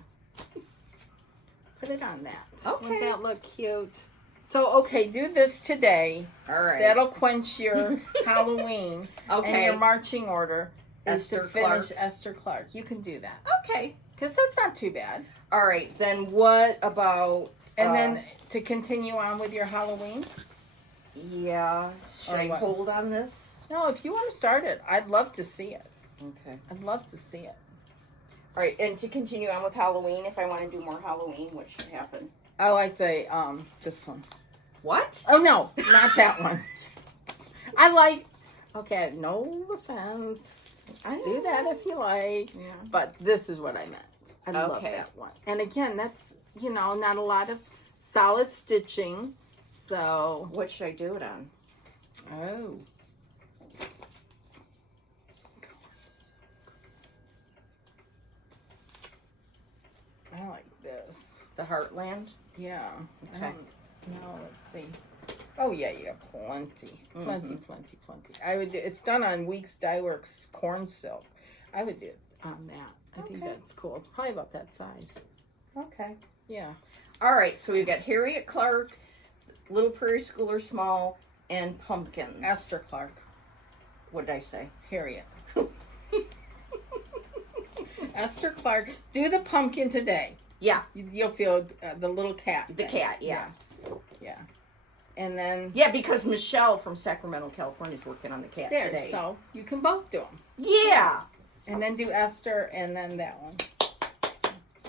Put it on that. Okay. Wouldn't that look cute? So, okay, do this today. All right. That'll quench your Halloween. Okay. And your marching order is Esther to finish Clark. Esther Clark. You can do that. Okay. Because that's not too bad. All right. Then what about... And then to continue on with your Halloween? Yeah. Should I hold on this? No, if you want to start it, I'd love to see it. Okay. I'd love to see it. All right. And to continue on with Halloween, if I want to do more Halloween, what should happen? I like the, this one. What? Oh, no, not that one. I like, okay, no offense. Do that if you like. Yeah. But this is what I meant. I love Okay. that one. And again, that's, not a lot of solid stitching. So. What should I do it on? Oh. I like this. The Heartland? Yeah. Okay. Now let's see. Oh yeah, you got plenty. Plenty. I would do, it's done on Weeks Dye Works corn silk. I would do it on that. I think that's cool. It's probably about that size. Okay. Yeah. All right, so we've got Harriet Clark, Little Prairie Schooler Small, and Pumpkins. Esther Clark. What did I say? Harriet. Esther Clark. Do the pumpkin today. Yeah. You'll feel the little cat. The cat, yeah. And then... Yeah, because Michelle from Sacramento, California is working on the cat there, today. So you can both do them. Yeah. And then do Esther and then that one.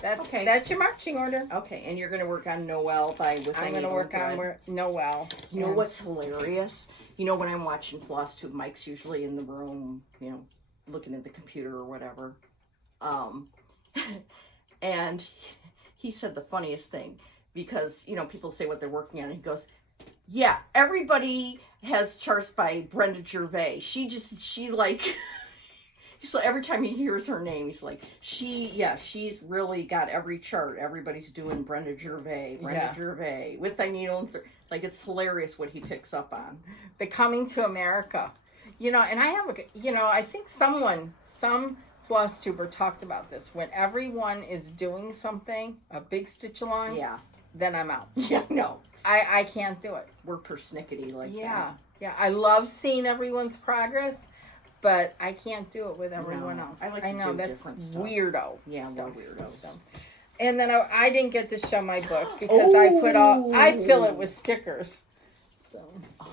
Okay. That's your marching order. Okay, and you're going to work on Noel I'm going to work on Noel. You know what's hilarious? When I'm watching Floss Tube, Mike's usually in the room, looking at the computer or whatever. And he said the funniest thing because, people say what they're working on. And he goes, yeah, everybody has charts by Brenda Gervais. She's like... So every time he hears her name, he's like, she's really got every chart. Everybody's doing Brenda Gervais with the needle. Like, it's hilarious what he picks up on. The Coming to America. And I have I think some floss tuber talked about this. When everyone is doing something, a big stitch along, then I'm out. Yeah, no. I can't do it. We're persnickety like that. Yeah. I love seeing everyone's progress. But I can't do it with everyone else. I like to do that's different stuff. Weirdo. Yeah, stuff. we're weirdos. So. And then I didn't get to show my book because I fill it with stickers. So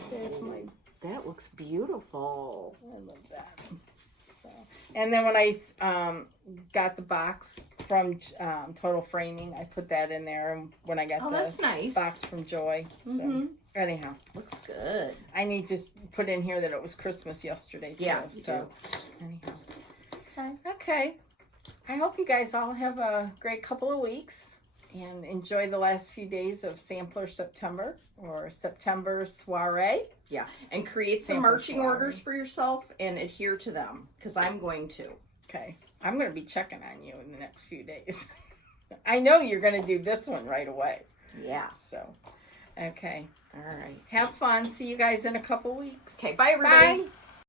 there's my. That looks beautiful. I love that. So, and then when I got the box from Total Framing, I put that in there. And when I got that's nice. box from Joy. So anyhow, looks good. I need to put in here that it was Christmas yesterday too. Yeah. So anyhow, okay. I hope you guys all have a great couple of weeks and enjoy the last few days of Sampler September or September Soiree. Yeah, and create some marching orders for yourself and adhere to them, because I'm going to. Okay. I'm going to be checking on you in the next few days. I know you're going to do this one right away. Yeah. So, okay. All right. Have fun. See you guys in a couple weeks. Okay, bye everybody. Bye.